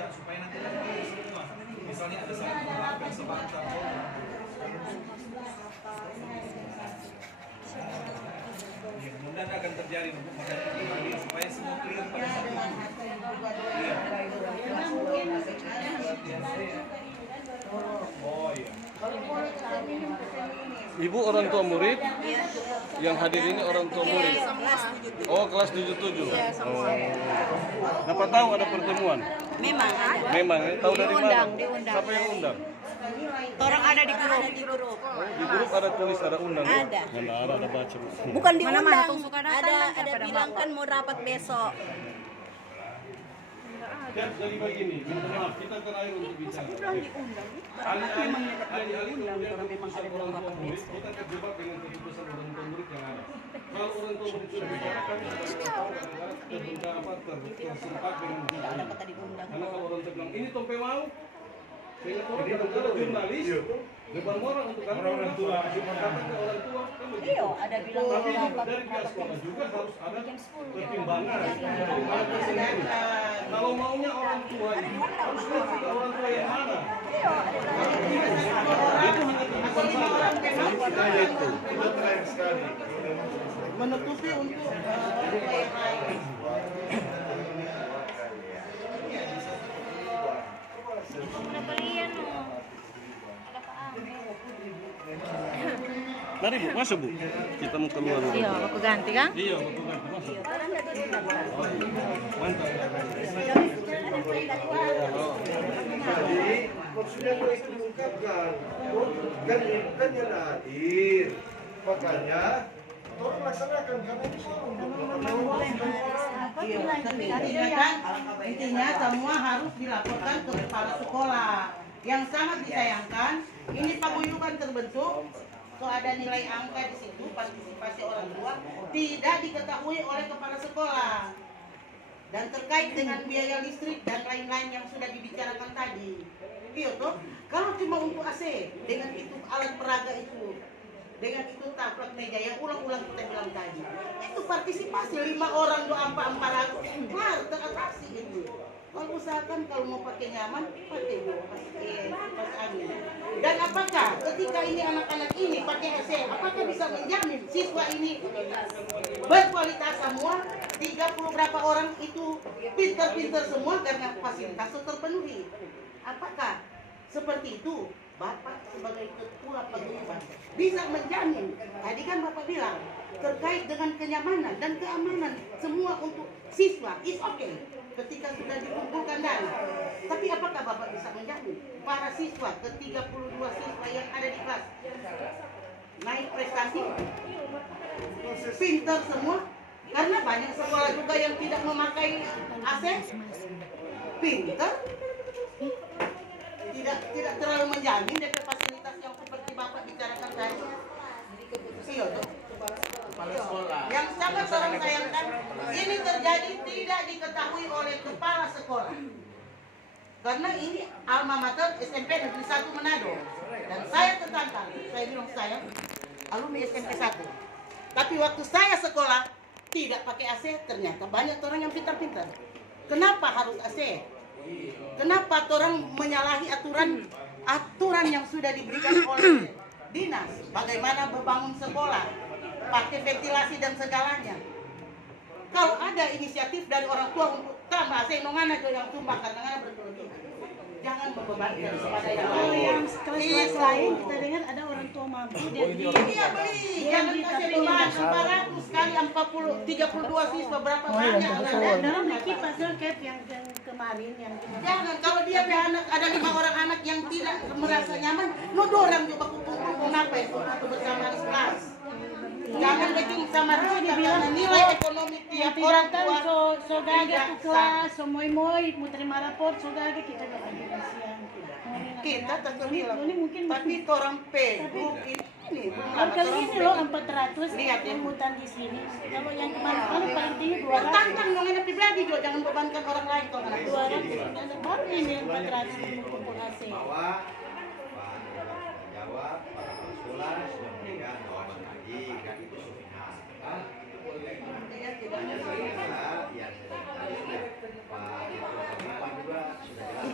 supaya nanti semua. Misalnya ada satu orang yang sebentar. Mudah akan terjadi supaya semua clear pada saat itu. Oh iya. Ibu orang tua murid, yang hadir ini orang tua murid. Oh, kelas 77. Oh. Dapat tahu ada pertemuan? Memang ada. Memang, tahu dari mana? Diundang. Siapa yang undang? Orang ada di grup. Oh, di grup ada tulis, ada undang. Ada. Mana ada baca. Bukan diundang. Ada bilang kan mau rapat besok. Jadi begini, minta maaf, kita terakhir untuk bicara. Alih-alih kemudian keputusan orang tua murid, kita terjebak dengan keputusan orang tua murid yang ada. Kalau orang tua murid sudah bicara, kami terserempak dengan karena kalau orang tua bilang, ini Tompe mau, sehingga kadang-kadang jurnalis, lebar moral untuk orang tua, katakan ke orang tua, Iya, ada bilang tapi dari pihak sekolah juga harus ada pertimbangan tersendiri. Kalau maunya orang tua ini harus lihat juga orang tua yang mana. Itu hanya keputusan saya. Itu terakhir sekali. Menutupi untuk orang tua yang lain. Mari Bu, masuk Bu. Kita mau keluar. Iya, aku ganti kan? Iya, aku ganti masuk. Mantap. Jadi maksudnya gue itu mengungkapkan kan ibu kan yang hadir, makanya tolong laksanakan karena itu Iya, tapi intinya kan, intinya semua harus dilaporkan ke kepala sekolah. Yang sangat disayangkan, ini paguyuban terbentuk, so ada nilai angka di situ, partisipasi orang tua tidak diketahui oleh kepala sekolah. Dan terkait dengan biaya listrik dan lain-lain yang sudah dibicarakan tadi. Iya toh, kalau cuma untuk AC, dengan itu alat peraga itu, dengan itu taplak meja yang ulang-ulang kita bilang tadi, itu partisipasi 5 orang 400 kelar teratasi itu. Kalau usahakan kalau mau pakai nyaman, pakai kipas angin. Dan apakah ketika ini anak-anak ini pakai AC, apakah bisa menjamin siswa ini berkualitas semua? 30 berapa orang itu pintar-pintar semua karena fasilitas terpenuhi. Apakah seperti itu Bapak sebagai ketua paguyuban bisa menjamin? Tadi kan Bapak bilang terkait dengan kenyamanan dan keamanan semua untuk siswa is okay ketika sudah dikumpulkan dana. Tapi apakah Bapak bisa menjamin para siswa ke 32 siswa yang ada di kelas naik prestasi, pintar semua? Karena banyak sekolah juga yang tidak memakai AC, pintar, tidak terlalu menjamin dari fasilitas yang seperti Bapak bicarakan tadi. Iya tuh. Yang sangat orang sayangkan ini terjadi tidak diketahui oleh kepala sekolah. Karena ini alma mater SMP Negeri 1 Manado. Dan saya tertantang, saya bilang saya alumni SMP 1. Tapi waktu saya sekolah tidak pakai AC, ternyata banyak orang yang pintar-pintar. Kenapa harus AC? Kenapa orang menyalahi aturan yang sudah diberikan oleh dinas? Bagaimana membangun sekolah, pakai ventilasi dan segalanya. Kalau ada inisiatif dari orang tua untuk tambah AC, nongana yang tumbang karena berkelebihan. Jangan membebankan kepada yang lain. Yang kelas lain kita dengar ada orang tua mampu dia beli. Iya beli. Jangan kasih beban 400 kali 32 siswa berapa banyak. Dalam kipas kayak yang kemarin yang Jangan kalau dia punya anak ada 5 orang anak yang tidak merasa nyaman, no dorang juga kumpul apa itu bersama di kelas. Jangan bikin sama dia karena nilai ekonomi tiap orang tua so gaga ke kelas, so moy mau terima raport, so gaga kita nggak lagi siang. kita terbilang. Ini mungkin Tapi orang grup ini Kalau kali ini loh 400 Lihat ya. hutan di sini. Kalau yang kemarin paling tinggi 200. tantang dong ini pribadi juga jangan bebankan orang lain kalau anak 200 baru ini 400 kumpul AC. Bahwa Pak jawab Pak Kepala Sekolah sudah memberikan jawaban lagi kan itu sepihak. Hanya saja ya tadi sudah Pak Ketua juga sudah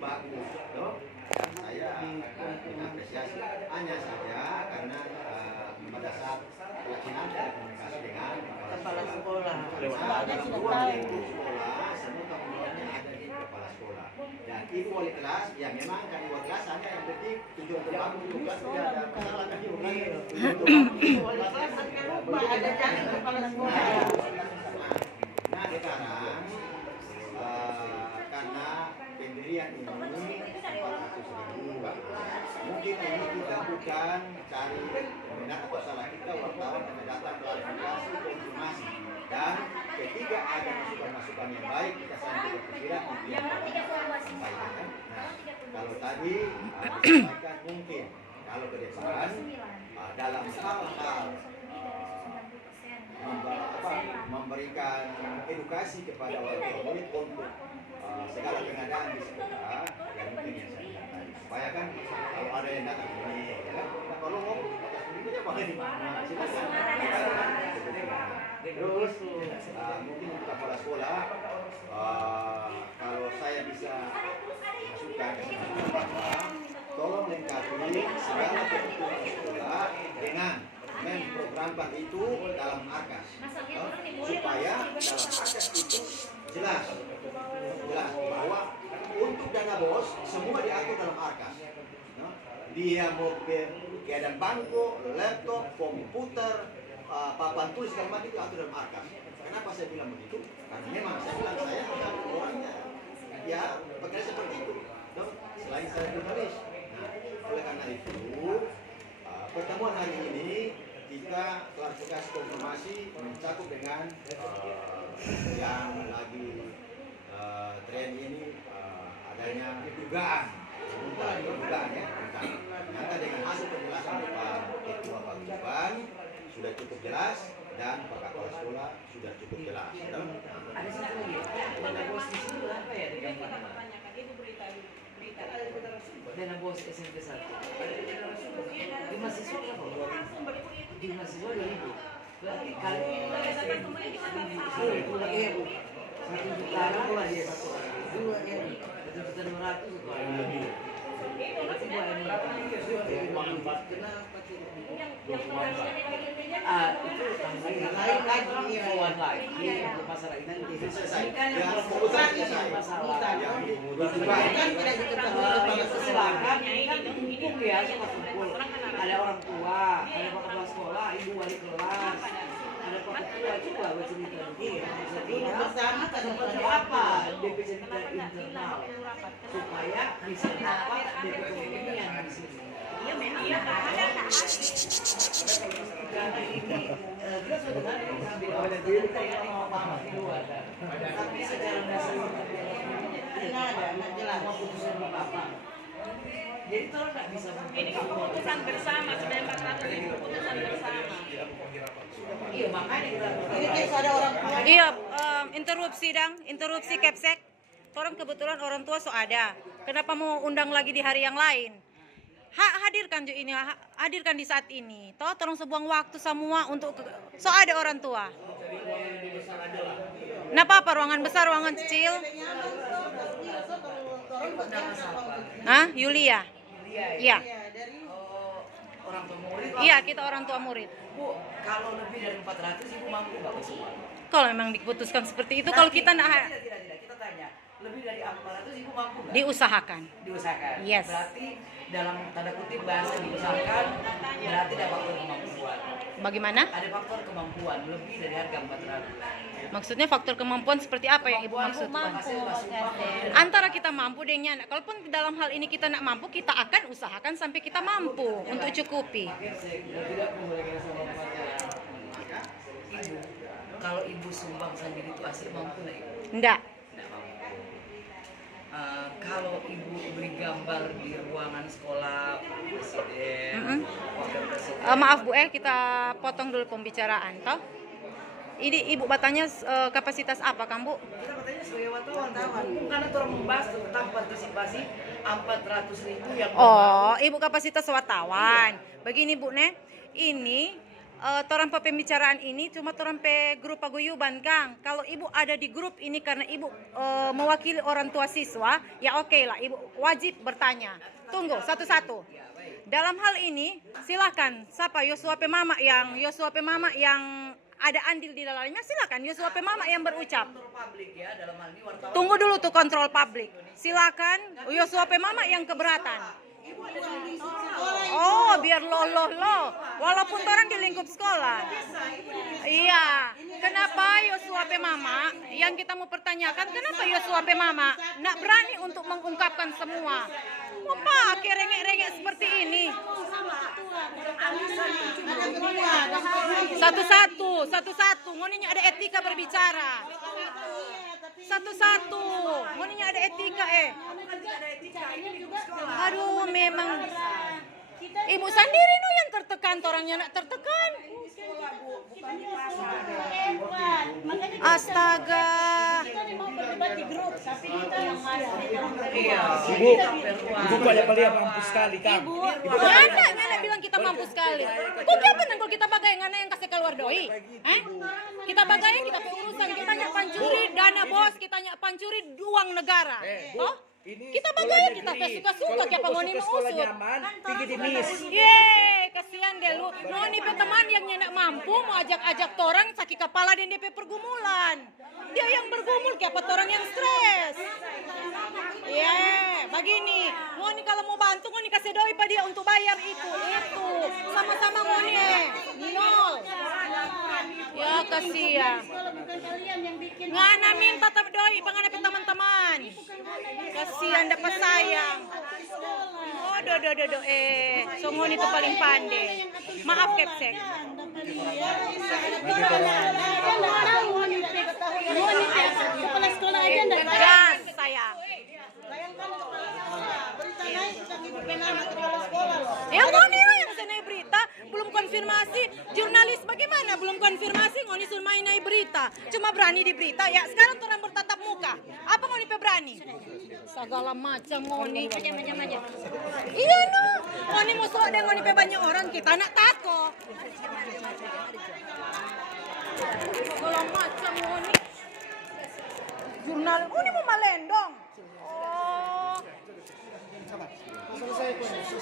bagus, toh. Dan saya mengapresiasi. Hanya saja karena pada saat pelaksanaan komunikasi dengan Kepala sekolah. ada sekolah, semua tanggungannya ada di kepala sekolah. Dan ibu wali kelas, ya memang kan wali kelas hanya yang penting tujuan utama tugas tidak ada masalah kan ibu kan. Wali kelas sampai lupa ada cari kepala sekolah. Nah sekarang karena pendirian ini 400.000, mungkin ini kita bukan cari benar atau salah, kita wartawan yang datang klarifikasi konfirmasi, dan ketika ada masukan-masukan yang baik kita sampaikan ke pikiran itu yang sampaikan. Nah kalau tadi disampaikan mungkin kalau ke depan dalam hal-hal memberikan edukasi kepada warga murid untuk segala pengadaan di sekolah, yang mungkin yang saya bilang tadi, supaya kan kalau ada yang datang ini, ya kan, nah, kalau ngomong atas ini pakai di mana, silakan. Terus mungkin untuk kepala sekolah, kalau saya bisa masukkan ke sana, tolong lengkapi segala kebutuhan sekolah dengan memprogramkan itu dalam ARKAS, supaya dalam ARKAS itu jelas bahwa untuk dana BOS semua diatur dalam ARKAS. Dia mau keadaan bangku, laptop, komputer, papan tulis segala macam diatur dalam ARKAS. Kenapa saya bilang begitu? Karena memang saya bilang saya orangnya ya bekerja seperti itu. Selain saya jurnalis. Nah, oleh karena itu pertemuan hari ini kita klarifikasi konfirmasi mencakup dengan yang lagi tren ini adanya dugaan ya. Ternyata dengan hasil penjelasan Pak Ketua Paguyuban sudah cukup jelas dan Pak Kepala Sekolah sudah cukup jelas. Ada satu lagi, dana bos di sini berapa ya digambarkan? Dana bos SMP 1 di mahasiswa berapa? Di mahasiswa 2.000. Berarti kali ini 1.000. 1 juta lah dia satu orang. 2.200 itu. Berarti 2 kenapa itu lain lagi kawan lain untuk masalah ini kan yang masalah kan tidak diketahui kecelakaan kan ditumpuk ya suka kumpul, ada orang tua, ada pak kepala sekolah, ibu wali kelas, ada pak ketua juga bercerita begini Bersama kan apa DPC internal supaya bisa dapat DPC ini yang di sini. Iya memang ada. Karena ini dia sebenarnya sambil kita mau paham di luar kan. Tapi secara dasar ada jelas keputusan apa. Jadi tolong nggak bisa Ini keputusan bersama, sudah 400.000 keputusan bersama. Iya makanya kita ini case ada orang tua. Iya, interupsi Kepsek. Orang kebetulan orang tua so ada. Kenapa mau undang lagi di hari yang lain? Hadirkan juga ini, hadirkan di saat ini. Toh tolong sebuang waktu semua untuk so ada orang tua. Nah apa ruangan besar, ruangan kecil? Hah, Yulia? Iya. orang tua murid. Iya, kita orang tua murid. Bu, kalau lebih dari 400 ibu mampu nggak semua? Kalau memang diputuskan seperti itu, kalau kita tidak, kita tanya. Lebih dari 400 ibu mampu nggak? Diusahakan. Diusahakan. Yes. Berarti dalam tanda kutip bahasa diusahakan berarti ada faktor kemampuan. Bagaimana? Ada faktor kemampuan lebih dari harga 400. Maksudnya faktor kemampuan seperti apa yang ibu maksudkan? Antara kita mampu dengan, kalaupun dalam hal ini kita nak mampu, kita akan usahakan sampai kita mampu untuk cukupi. Ibu, kalau ibu sumbang sendiri itu asli mampu nggak ibu? Enggak. Kalau ibu beri gambar di ruangan sekolah presiden, wakil presiden. Maaf Bu, kita potong dulu pembicaraan, toh? Ini ibu bertanya kapasitas apa, kan Bu? Kita katanya sebagai wartawan, karena orang membahas tentang partisipasi 400.000 yang Oh, ibu kapasitas wartawan. Begini Bu, ini torang pe pembicaraan ini cuma torang pe grup paguyuban Kang. Kalau ibu ada di grup ini karena ibu mewakili orang tua siswa, ya oke lah, ibu wajib bertanya. Tunggu satu-satu. Dalam hal ini silakan siapa Yosua pe mama yang ada andil di dalamnya, silakan Yosua pe mama yang berucap. Tunggu dulu tuh kontrol publik. Silakan Yosua pe mama yang keberatan. Oh, biar lo. Walaupun orang di lingkup sekolah. Iya. Kenapa Yosua pe mama? Yang kita mau pertanyakan, kenapa Yosua pe mama nggak berani untuk mengungkapkan semua? Apa rengek-rengek seperti ini? Satu-satu. Ngoninya ada etika berbicara. Satu-satu. Ngoninya ada etika Aduh, memang ibu sendiri no yang tertekan, orangnya nak tertekan. Astaga. Ibu banyak lihat mampu sekali Kang. Ibu, ngana bilang kita mampu sekali. Kok siapa nang kita bagai ngana yang kasih keluar doi? Kita bagai kita urusan, kita nyak pancuri dana bos, kita nyak pancuri uang negara. Oh? Kita bagai kita suka-suka kayak pengoni usut. Tinggi di mis. Kasihan deh lu. Noni pe teman yang nyenak mampu mau ajak-ajak orang sakit kepala dan DP pergumulan. Dia yang bergumul kayak apa orang yang stres. Begini. Ngoni kalau mau bantu ngoni kasih doi pada dia untuk bayar itu. Sama-sama ngoni nol. Ya kasihan. Ngana minta doi pangana pe teman-teman. Kasihan dapat sayang. Oh, so ngoni itu paling pandai. Maaf Kepsek. Kepala sekolah aja enggak tahu. Gas sayang. Ya ngoni yang saya naik berita belum konfirmasi. Jurnalis bagaimana belum konfirmasi ngoni suruh main naik berita. Cuma berani di berita ya. Sekarang orang bertatap muka. Apa ngoni pe berani? Segala macam ngoni. Iya no. Ngoni musuh ada ngoni pe banyak orang kita nak takut. Segala macam ngoni. Jurnal ngoni mau malendong. Oh.